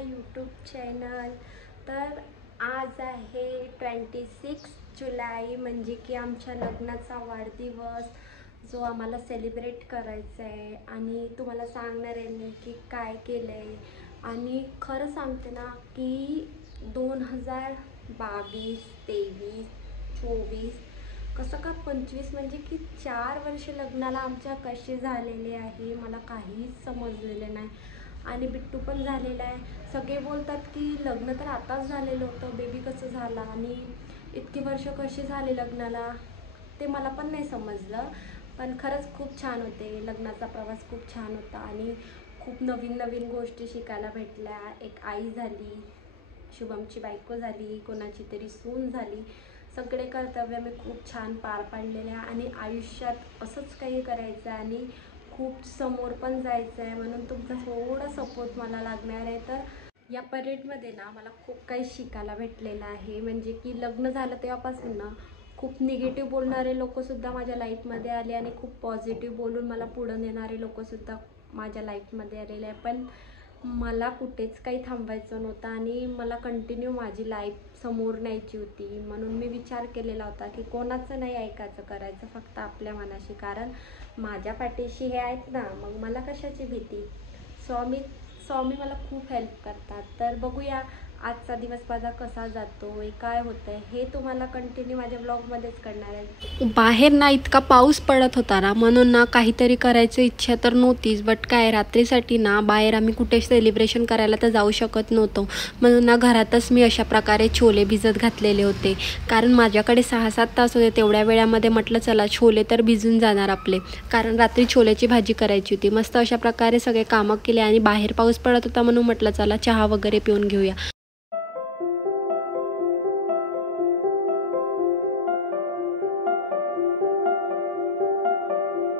माय YouTube channel. तर आज आहे 26 जुलै, म्हणजे की आमच्या लग्नाचा वाढदिवस जो आम्हाला सेलिब्रेट करायचा आहे। आणि तुम्हाला सांगणार आहे मी की काय केलं आहे। आणि खरं सांगते ना की 2022, 23, 24 कसं का 25 म्हणजे की 4 वर्ष लग्नाला आमच्या कसे झालेले आहे मला काहीच समजलेलं नाही। आणि बिट्टू पण झालेला आहे। सगळे बोलतात की लग्न तर आताच झालेलं होतं, बेबी कसं झाला आणि इतकी वर्ष कशी झाली लग्नाला, ते मला पण नाही समजलं। पण खरंच खूप छान होते, लग्नाचा प्रवास खूप छान होता आणि खूप नवीन नवीन गोष्टी शिकायला भेटल्या। एक आई झाली, शुभमची बायको झाली, कोणाची तरी सून झाली। सगळे कर्तव्य मी खूप छान पार पाडलेले आहे आणि आयुष्यात असंच काही करायचं आहे आणि खूप समोर पण जायचं आहे, म्हणून तुमचा थोडा सपोर्ट मला लागणार आहे। तर या परेडमध्ये ना मला खूप काही शिकायला भेटलेलं आहे। म्हणजे की लग्न झालं तेव्हापासून ना खूप निगेटिव्ह बोलणारे लोकसुद्धा माझ्या लाईफमध्ये आले आणि खूप पॉझिटिव्ह बोलून मला पुढं नेणारे लोकसुद्धा माझ्या लाईफमध्ये आलेले आहे। पण मला कुठेच काही थांबायचं नव्हतं आणि मला कंटिन्यू माझी लाईफ समोर न्यायची होती। म्हणून मी विचार केलेला होता की कोणाचं नाही ऐकायचं, करायचं फक्त आपल्या मनाशी, कारण माझ्या पाठीशी हे आहेत ना, मग मला कशाची भीती। स्वामी मला खूप हेल्प करतात। तर बघूया आजचा दिवस माझा कसा जातोय, काय होतंय हे तुम्हाला कंटिन्यू माझ्या ब्लॉगमध्येच करणार आहे। बाहेर ना इतका पाऊस पडत होता ना, म्हणून ना काहीतरी करायची इच्छा तर नव्हतीच, बट काय रात्रीसाठी ना बाहेर आम्ही कुठे सेलिब्रेशन करायला तर जाऊ शकत नव्हतो। म्हणून ना घरातच मी अशा प्रकारे छोले भिजत घातलेले होते, कारण माझ्याकडे 6-7 तास होते। तेवढ्या वेळामध्ये म्हटलं चला छोले तर भिजून जाणार आपले, कारण रात्री छोल्याची भाजी करायची होती। मस्त अशा प्रकारे सगळे कामं केले आणि बाहेर पाऊस पडत होता म्हणून म्हटलं चला चहा वगैरे पिऊन घेऊया।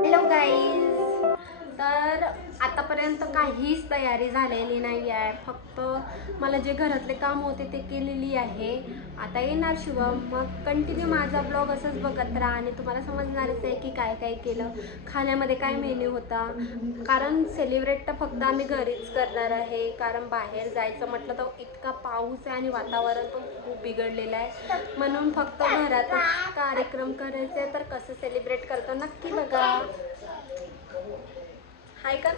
हॅलो गाईज, तर आतापर्यंत काहीच तयारी झालेली नाही आहे, फक्त मला जे घरातले काम होते ते केलेली आहे। आता येणार शुभम, मग कंटिन्यू माझा ब्लॉग असंच बघत राहा आणि तुम्हाला समजणारच आहे की काय काय केलं, खाण्यामध्ये काय मेन्यू होता। कारण सेलिब्रेट तर फक्त आम्ही घरीच करणार आहे, कारण बाहेर जायचं म्हटलं तर इतका पाऊस आहे आणि वातावरण पण खूप बिघडलेलं आहे। म्हणून फक्त घरातच कार्यक्रम करायचे। तर कसं सेलिब्रेट करतो नक्की बघा। हाय का।